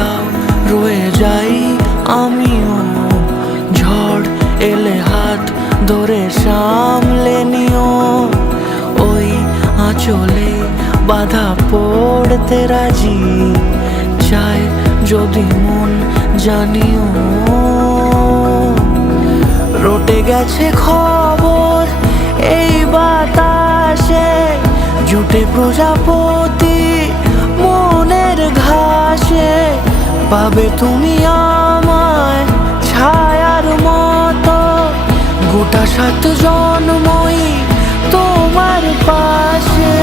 যাও রয়ে যাই আমিও, ঝড় এলে হাত ধরে সামলে নিও, ওই আঁচলে বাধা পড়তে রাজি, চাই যদি মন জানিও। রটে গেছে খবর এই বাতাসে, জুটে প্রজাপতি মনের ঘাসে, পাবে তুমি আমায় ছায়ার মতো, গোটা 7 জন্মই তোমার পাশে।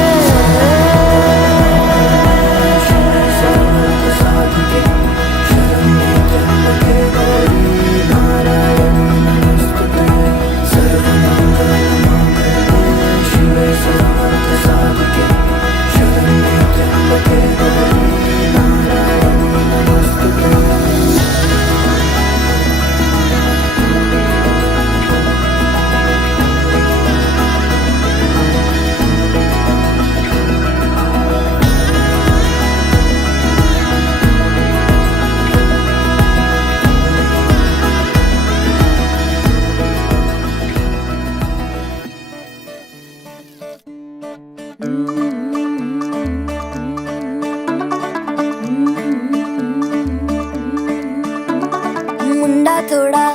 मुंडा थोड़ा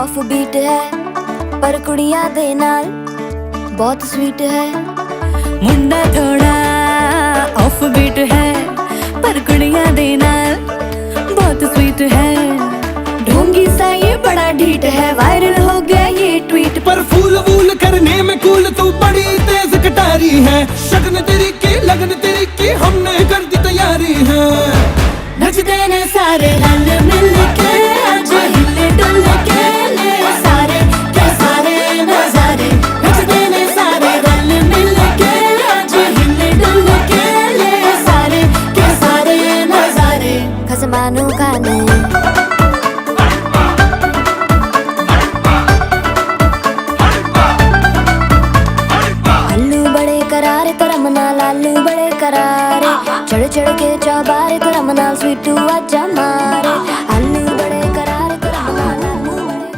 ऑफ बीट है पर कुड़ियां दे नाल बहुत स्वीट है। मुंडा थोड़ा ऑफ बीट है पर कुड़ियां दे नाल बहुत स्वीट है। ढोंगी सा ये बड़ा ढीठ है, वायरल हो गया ये ट्वीट। पर फूल वूल करने में कूल तू बड़ी तेज कटारी है, शगन तेरी की लगन तेरी की हमने कर दी तैयारी है। नचते ने सारे रल मिल के, आज हिले डुल के ले सारे के सारे नजारे। नचते ने सारे रल मिल के, आज हिले डुल के ले सारे के सारे नजारे। खसमानू खाने आलू बड़े करारे करम नाल, आलू बड़े करारे चढ़ चढ़ के चौबारे करम नाल, स्वीटू आजा मारे। आलू बड़े करारे करम नाल, आलू बड़े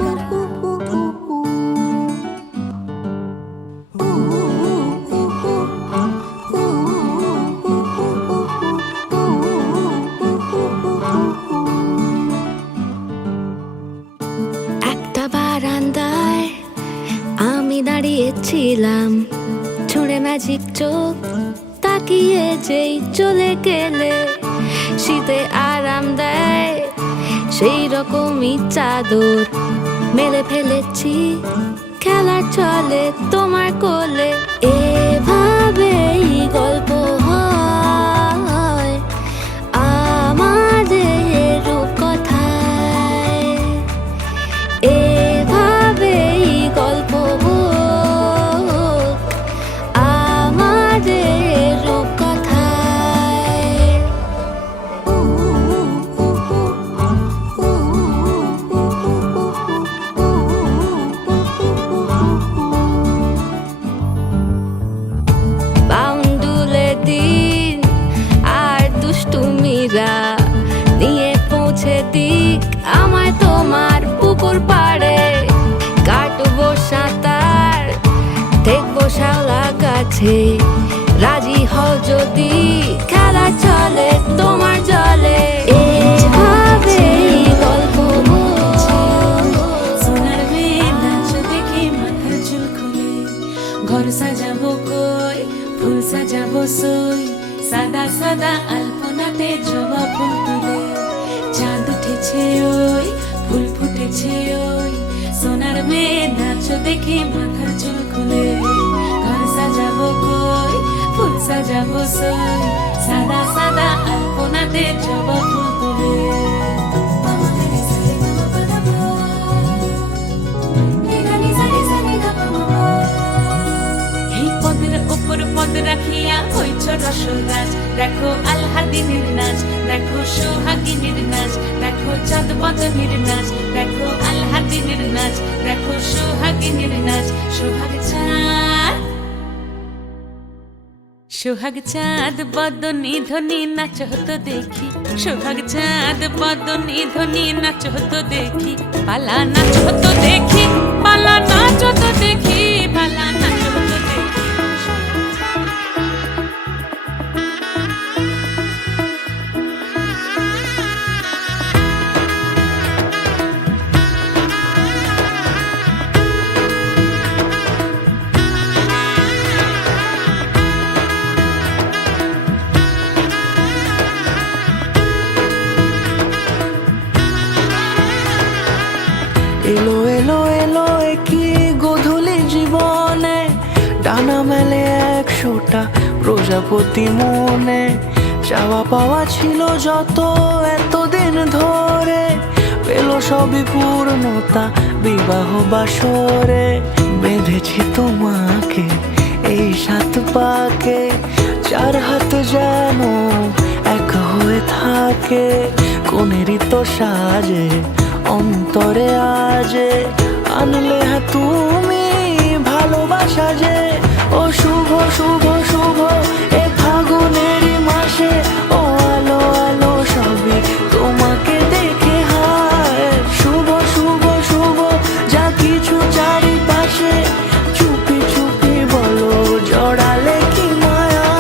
একটা বারান্দায় আমি দাঁড়িয়েছিলাম, ছুঁড়ে ম্যাজিক চোখ তাকিয়ে যেই চলে গেলে, শীতে আরাম দেয় সেই রকমই চাদর মেলে ফেলেছি, খেলার চলে তোমার কোলে। এভাবেই গল্প হয় আমাদের রূপকথায়, এভাবেই গল্প হোক আমাদের রূপকথায়। বাউন্ডুলে দিন আর দুষ্টুমিরা নিয়ে পৌঁছে দিক আমায় তোমার পুকুর পাড়ে, কাটবো সাঁতার দেখবো শাওলা গাছে, রাজি হও যদি খেলা চলে তোমার জলে। এভাবেই গল্প সোনার মেয়ে নাচ দেখে মাথার চুল খুলে, ঘর সাজাবো কই ফুল সাজাবো সই, সাদা সাদা আলপনাতে জবা ফুল তুলে, চাঁদ উঠেছে ওই ফুল ফুটেছে ওই। সোনার মেয়ে নাচ দেখে মাথার চুল খুলে, ঘর সাজাবো কই ফুল সাজাবো সই, সাদা সাদা আলপনাতে জবা ফুল তুলে। এই পদের উপর পদ রাখিয়া হইছ রসরাজ, দেখো আলহাদিনের নাচ, দেখো সোহাগিনীর নাচ, দেখো চাঁদ বদনের নাচ, দেখো আলহাদিনের নাচ, দেখো সোহাগিনীর নাচ। সোহাগ চাঁদ সোহাগ চাঁদ বদনি ধ্বনি নাচ হতো দেখি, সোহাগ চাঁদ বদনি ধ্বনি নাচ হতো দেখি, পালা নাচ হতো দেখি, পালা নাচ হতো দেখি, পালা নাচ হতো দেখি। এলো এলো এলো কি গোধূলি জীবনে, ডানা মেলে 100টা প্রজাপতি মনে। চাওয়া পাওয়া ছিল যত এতদিন ধরে, পেল সবই পূর্ণতা বিবাহ বাসরে। বেঁধেছি তোমাকে এই 7 পাকে, 4 হাত যেন এক হয়ে থাকে। কোনেরই তো সাজে অন্তরে আজে, আনলে হ্যাঁ তুমি ভালোবাসা যে। ও শুভ শুভ শুভ এ ফাগুনেরই মাসে, ও আলো আলো সবই তোমাকে দেখে হায়। শুভ শুভ শুভ যা কিছু চারিপাশে, চুপি চুপি বলো জড়ালে কি মায়া।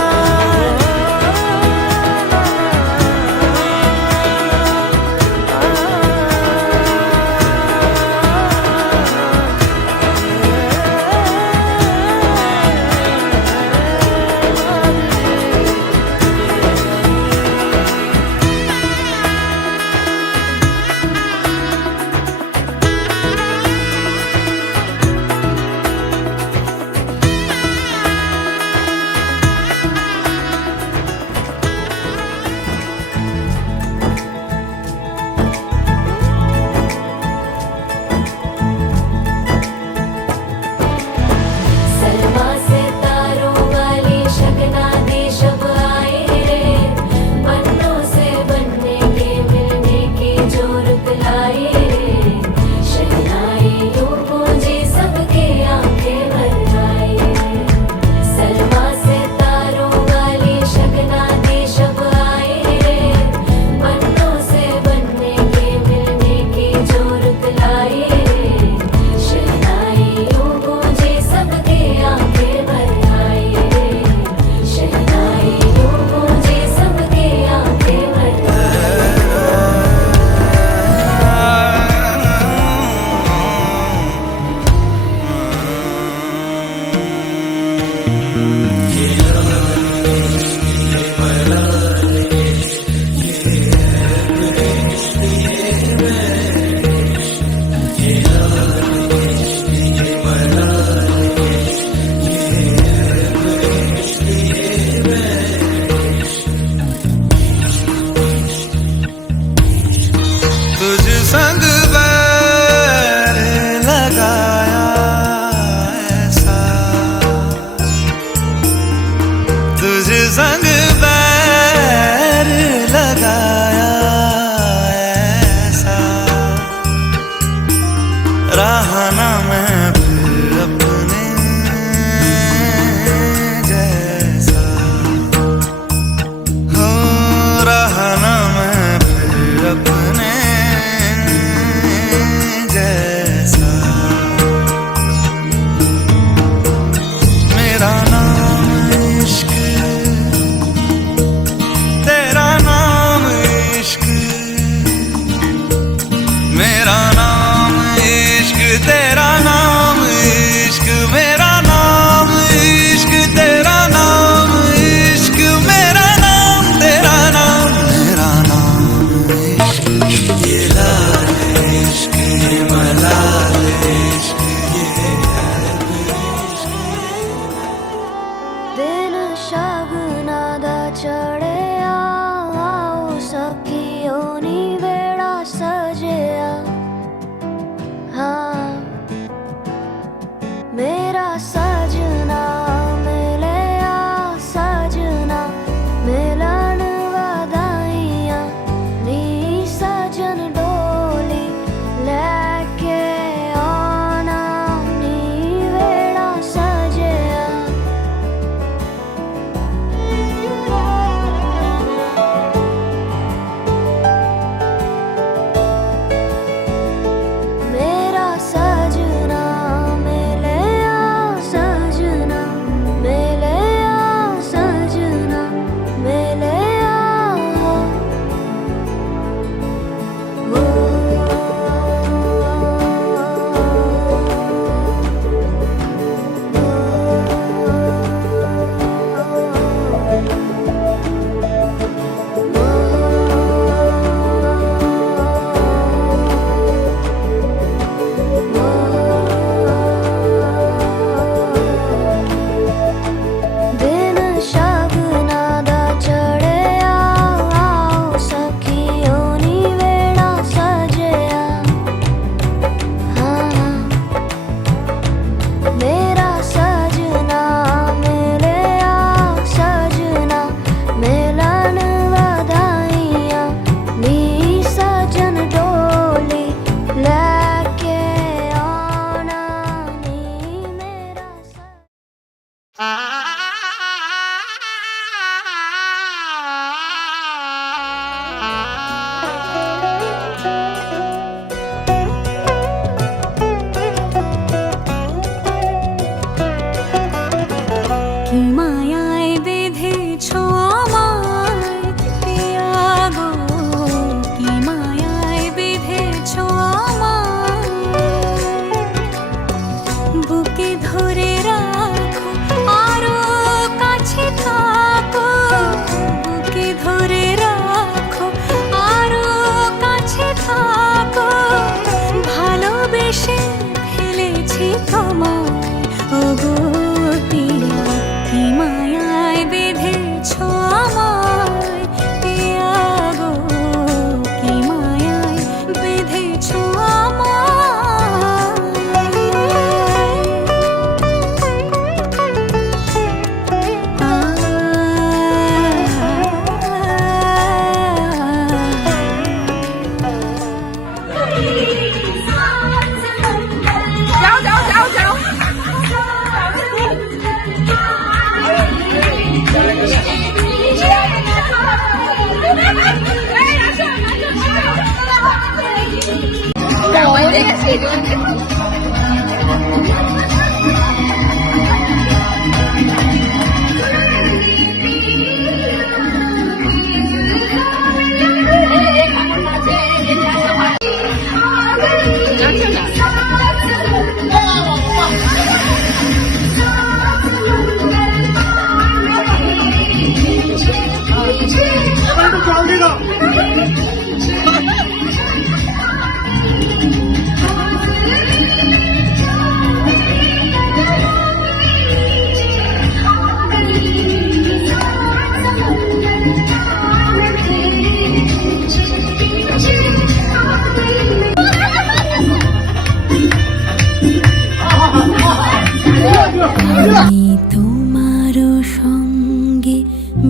আমি তোমারও সঙ্গে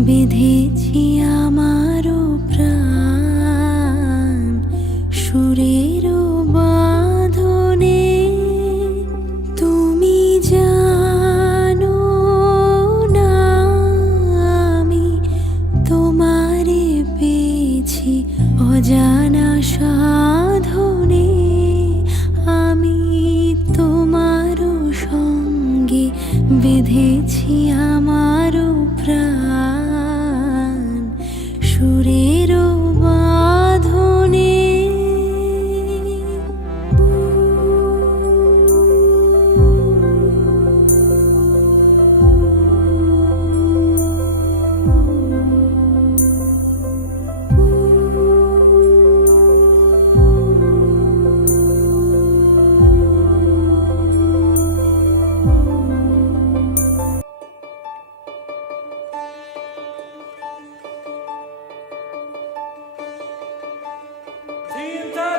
বেঁধেছি আমারও প্রাণ সুরেরও বাঁধনে তুমি জানো না আমি তোমারে পেয়েছি অজানা সাধনে আমি তোমারও সঙ্গে বেঁধেছি আমারও প্রাণ সুরেরও বাঁধনে Team time!